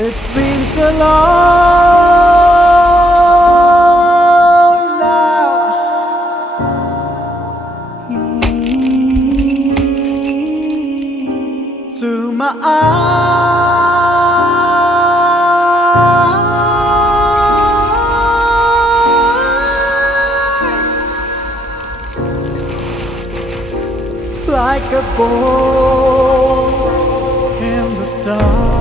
It's been so long now. To my eyes, like a boat in the storm.